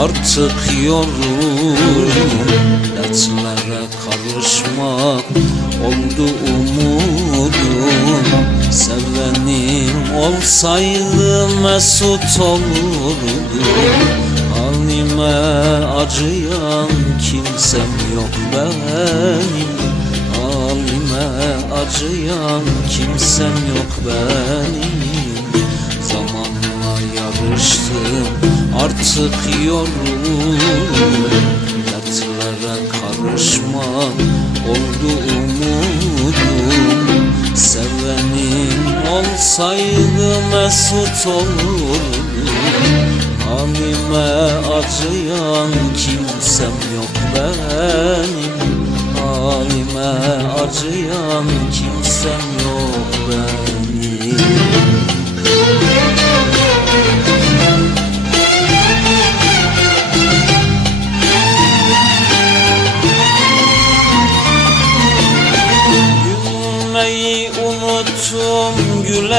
artık yoruldum Dertlere karışmak oldu umudum. Sevenim olsaydı mesut olurdum. Halime acıyan kimsem yok benim. Halime acıyan kimsem yok benim Yarıştım artık yoruldum. Dertlere karışmak oldu umudum. Sevenim olsaydı mesut olurdum. Halime acıyan kimsem yok benim. Halime acıyan kimsem yok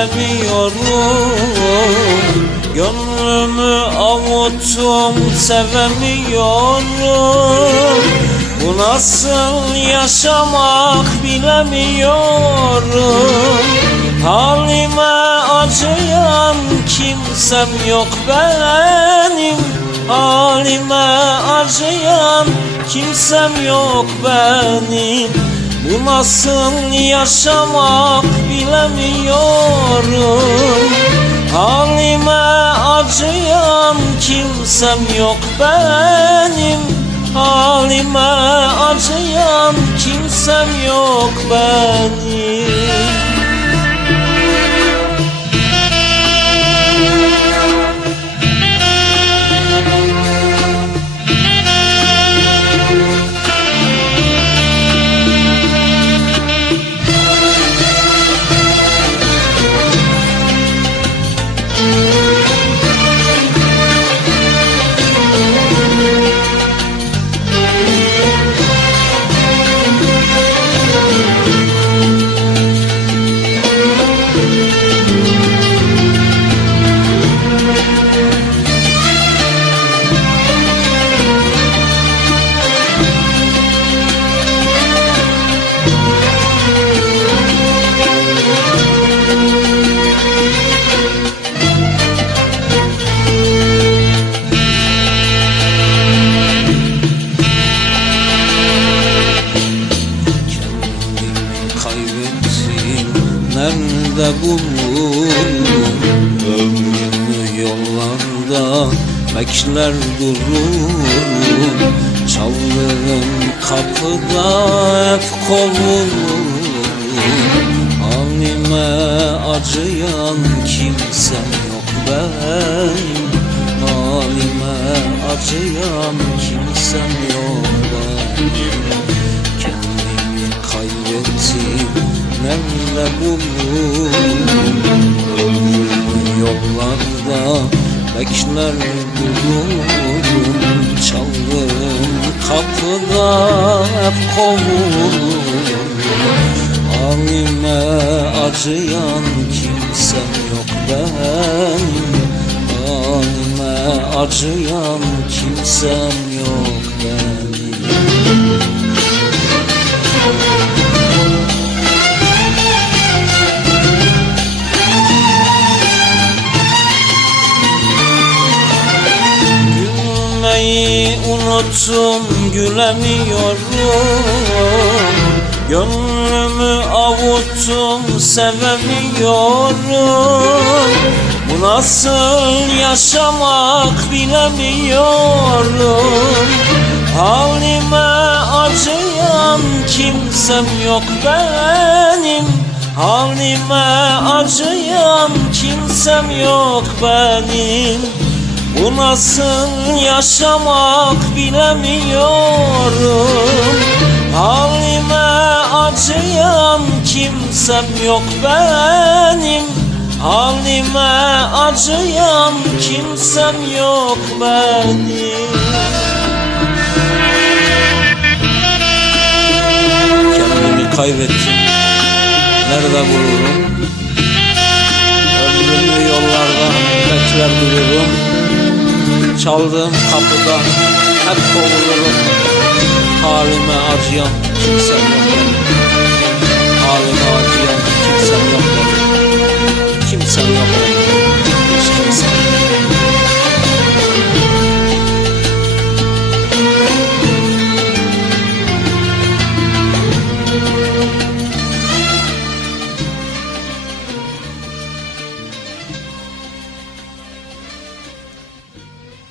gülemiyorum Gönlümü avuttum sevemiyorum. Bu nasıl yaşamak bilemiyorum. Halime acıyan kimsem yok benim. Halime acıyan kimsem yok benim Bu nasıl yaşamak bilemiyorum. Halime acıyan kimsem yok benim. Halime acıyan kimsem yok benim Nerede bulurum Ömrümü yollarda Bekler dururum Çaldığım kapıda hep kovulurum Halime acıyan kimsem yok benim. Halime acıyan kimsem yok benim. Kendimi kaybettim Bulurum Ömrümü yollarda Bekler dururum Çaldığım kapıda hep kovulurum Halime acıyan kimsem yok benim. Halime acıyan kimsem yok benim Unuttum gülemiyorum Gönlümü avuttum sevemiyorum. Bu nasıl yaşamak bilemiyorum. Halime acıyan kimsem yok benim. Halime acıyan kimsem yok benim bu nasıl yaşamak bilemiyorum. Halime acıyan kimsem yok benim. Halime acıyan kimsem yok benim. Kendimi kaybettim. Nerede bulurum? Ömrümü yollarda bekler dururum Çaldığım kapıdan hep kovulurum. Halime acıyan kimsem yok benim. Halime acıyan kimsem yok benim. Kimsem yok benim.